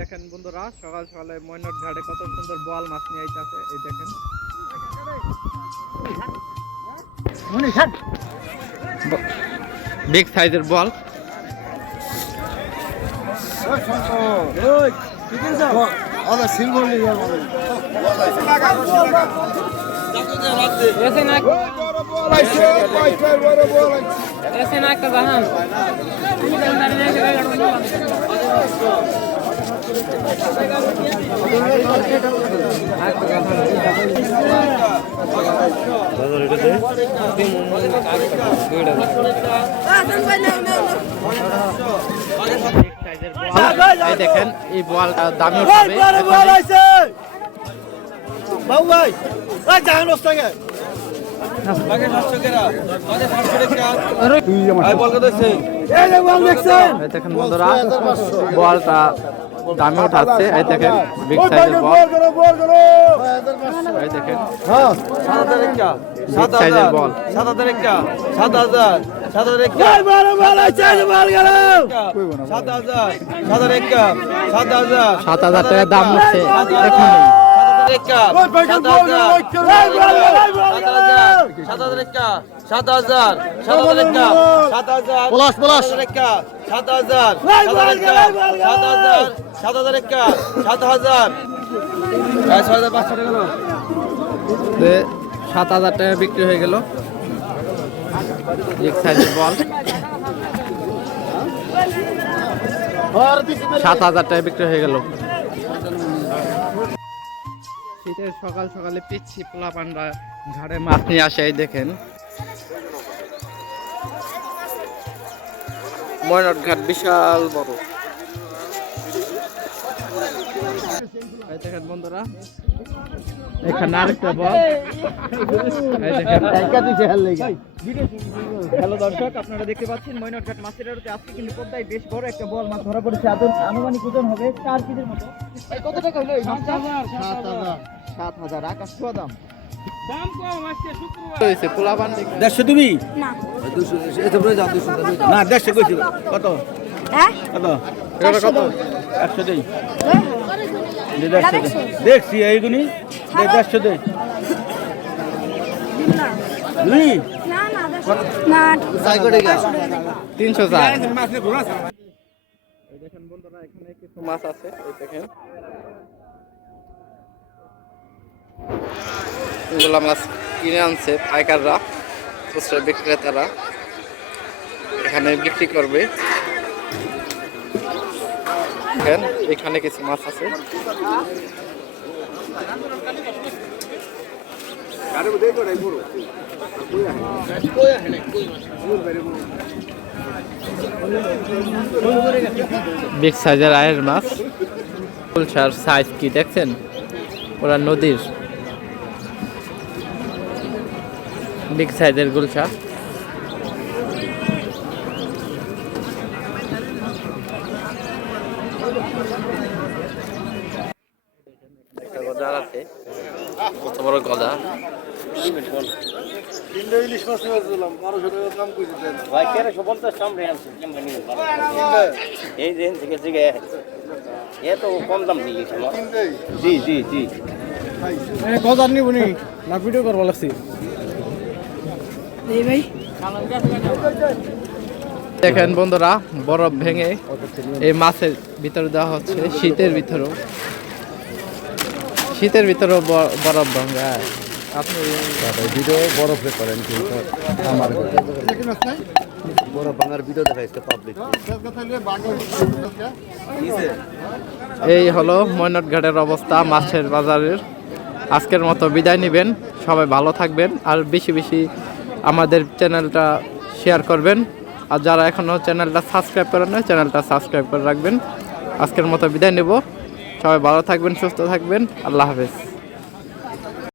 দেখেন বন্ধুরা সকাল সকালে ময়নট ঘাটে কত সুন্দর বোয়াল মাছ নিয়ে আইতাছে এই দেখেন। বিগ সাইজের বল সিলভার দেখেন এই বলটা দামি বাবু ভাই জাহান ওস্তাগে এই যে বল দেখছেন। এই দেখেন বন্ধুরা বলটা দামি উঠাচ্ছে এই দেখেন বিগ সাইজের বল এই দেখেন হ্যাঁ বিগ সাইজের বল সাত হাজার একটা সাত হাজার সাত হাজার একটা সাত হাজার সাত হাজার একটা সাত হাজার সাত হাজার টাকা দাম সাত হাজার সাত হাজার সাত হাজার সাত হাজার পলাশ, পলাশ। সাত হাজার সাত হাজার সাত হাজার সাত হাজার একটা সাত হাজার সাত হাজার। পাঁচশো টাকা। সাত হাজার টাকা বিক্রি হয়ে গেল। বিগ সাইজের বল। সাত হাজার টাকা বিক্রি হয়ে গেল। শীতের সকাল সকালে পিচ্ছি পোলা পান্ডা ঘাড়ে মাছ নিয়ে আসে এই দেখেন। ময়নট ঘাট বিশাল বড়। এই দেখেন বন্ধুরা এখানে আরেকটা বল। হ্যালো দর্শক আপনারা দেখতে পাচ্ছেন ময়নটঘাট মাছের আড়তে। আজকে কিন্তু পদ্মায় বেশ বড় একটা বল মাছ ধরা পড়েছে। আদর আনুমানিক ওজন হবে চার কেজির মতো। কত টাকা হলো এই মাছটা? সাত হাজার। আকাশ ছোঁয়া দাম। দেড়শো তুমি? না। না দেড়শো কইছি কত? হ্যাঁ? একশো দেই। দেখছ? এইগুনি? দে দেড়শো দুই। তিনশো চার দেখেন বন্ধুরা এখানে কিছু মাছ আছে এই দেখেন। এগুলা মাছ কিনে আনছে পাইকাররা, খুচরা বিক্রেতারা। এখানে বিক্রি করবে। এখানে কিছু মাছ আছে। বিগ সাইজের আয়ের মাছ। সাইজ কি দেখছেন? ওরা নদীর। বিগ সাইজের গুলশা গজার আছে। কত বড় গজা নিয়ে দেন নিয়ে এই থেকে কম দাম দিয়ে গেছে। জি জি জি। গজার নিবনি না। ভিডিও করব লাগছি। দেখেন বন্ধুরা বরফ ভেঙে এই মাছের ভিতরে দেওয়া হচ্ছে শীতের ভিতরেও। শীতের ভিতরেও ব- বরফ ভাঙায় আপনি ভিডিও বরফে করেন কিন্তু আমার বরফ ভাঙার ভিডিও দেখাইছে পাবলিক এই হলো ময়নট ঘাটের অবস্থা মাছের বাজারের। আজকের মতো বিদায় নেবেন। সবাই ভালো থাকবেন আর বেশি বেশি আমাদের চ্যানেলটা শেয়ার করবেন। আর যারা এখনও চ্যানেলটা সাবস্ক্রাইব করেন না চ্যানেলটা সাবস্ক্রাইব করে রাখবেন। আজকের মতো বিদায় নেব। সবাই ভালো থাকবেন, সুস্থ থাকবেন। আল্লাহ হাফেজ।